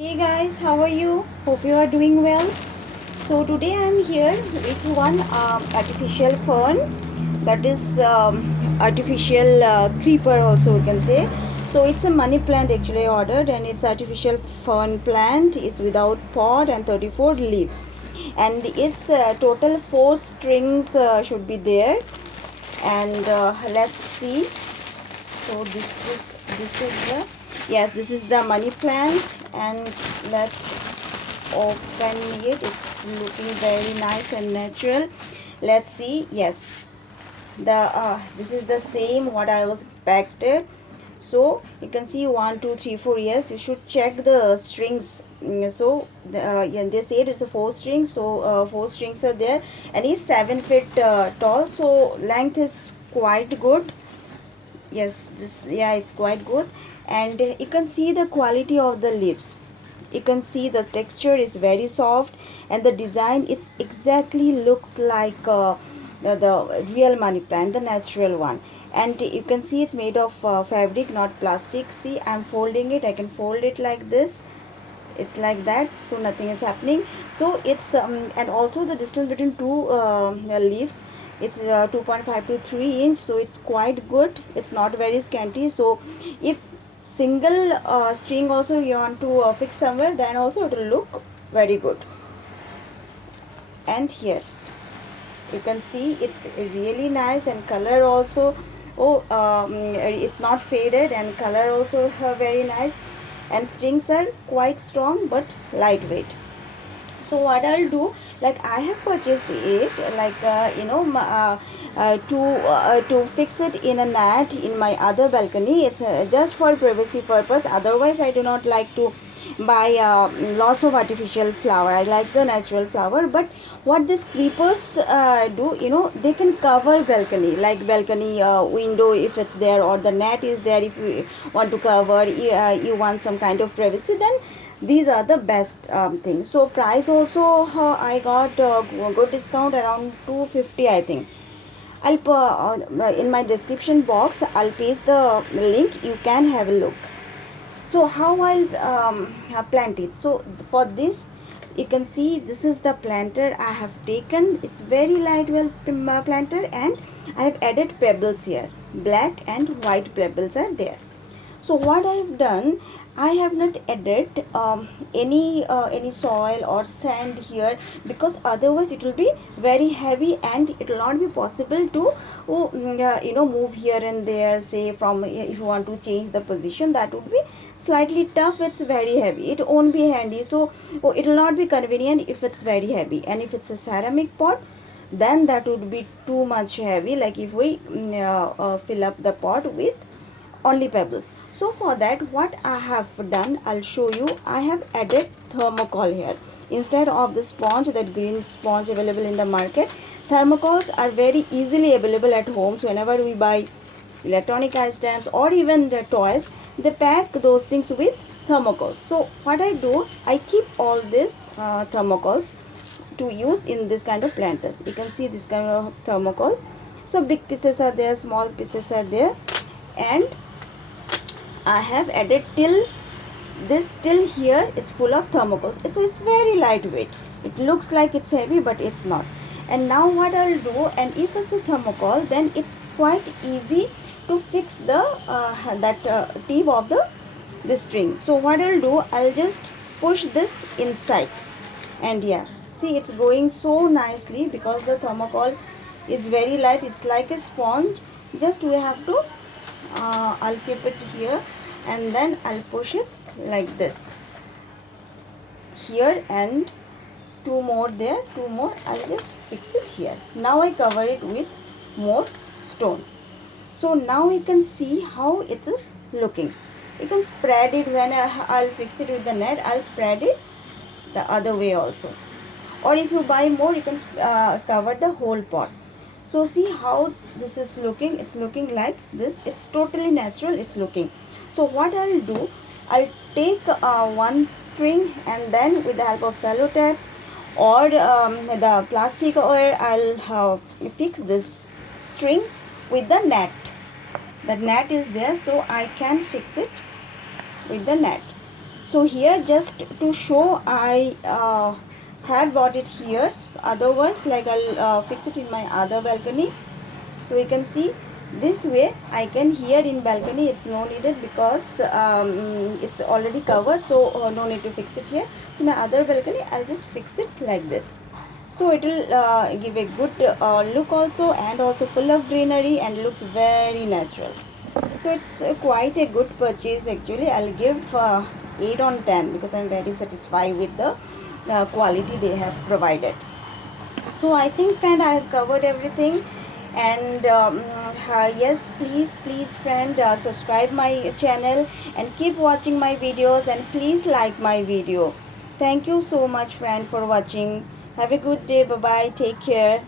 Hey guys, how are you? Hope you are doing well. So today I am here with one artificial fern, that is artificial creeper also we can say. So it's a money plant actually I ordered, and it's artificial fern plant. It's without pot and 34 leaves, and its total 4 strings should be there. And let's see. So this is the, yes, this is the money plant, and let's open it. It's looking very nice and natural. Let's see. Yes, the this is the same what I was expected. So you can see 1 2 3 4. Yes, you should check the strings. So yeah, they say it is a 4 string, so 4 strings are there, and it's 7 feet tall, so length is quite good. Yes, this, yeah, it's quite good. And you can see the quality of the leaves. You can see the texture is very soft, and the design is exactly looks like the real money plant, the natural one. And you can see it's made of fabric, not plastic. See, I'm folding it. I can fold it like this. It's like that, so nothing is happening. So it's and also the distance between two leaves is 2.5 to 3 inch, so it's quite good. It's not very scanty. So if single string also you want to fix somewhere, then also it will look very good. And here you can see it's really nice, and color also, oh, it's not faded, and color also very nice, and strings are quite strong but lightweight. So what I'll do, like I have purchased it, like to fix it in a net in my other balcony. It's just for privacy purpose. Otherwise I do not like to buy lots of artificial flower. I like the natural flower. But what these creepers do, they can cover balcony, like balcony window if it's there, or the net is there. If you want to cover, you want some kind of privacy, then these are the best things. So price also, I got a good discount, around 250 I think. I'll in my description box I'll paste the link. You can have a look. So how I'll plant it. So for this, you can see this is the planter I have taken. It's very lightweight planter, and I have added pebbles here. Black and white pebbles are there. So what I have done, I have not added any soil or sand here, because otherwise it will be very heavy, and it will not be possible to move here and there. Say from, if you want to change the position, that would be slightly tough. It's very heavy. It won't be handy. So it will not be convenient if it's very heavy. And if it's a ceramic pot, then that would be too much heavy. Like if we fill up the pot with only pebbles. So for that, what I have done, I'll show you. I have added thermocol here instead of the sponge, that green sponge available in the market. Thermocols are very easily available at home. So whenever we buy electronic items or even the toys, they pack those things with thermocols. So what I do, I keep all these thermocols to use in this kind of planters. You can see this kind of thermocols. So big pieces are there, small pieces are there, and I have added till here. It's full of thermocols. So it's very lightweight. It looks like it's heavy, but it's not. And now what I'll do, and if it's a thermocol, then it's quite easy to fix the tip of the string. So what I'll do, I'll just push this inside, and yeah, see, it's going so nicely because the thermocol is very light. It's like a sponge. Just we have to I'll keep it here, and then I'll push it like this here, and two more there, two more. I'll just fix it here. Now I cover it with more stones. So now you can see how it is looking. You can spread it. When I'll fix it with the net, I'll spread it the other way also. Or if you buy more, you can cover the whole pot. So see how this is looking. It's looking like this. It's totally natural. It's looking. So what I'll do, I'll take one string, and then with the help of sellotape or the plastic wire, I'll fix this string with the net. The net is there, so I can fix it with the net. So here, just to show, I have bought it here. Otherwise, like, I'll fix it in my other balcony. So you can see, this way I can, here in balcony it's no needed, because it's already covered, so no need to fix it here. So my other balcony, I'll just fix it like this. So it will give a good look also, and also full of greenery, and looks very natural. So it's quite a good purchase actually. I'll give 8 on 10, because I'm very satisfied with the quality they have provided. So I think, friend, I have covered everything. And yes, please friend, subscribe my channel and keep watching my videos, and please like my video. Thank you so much, friend, for watching. Have a good day. Bye bye. Take care.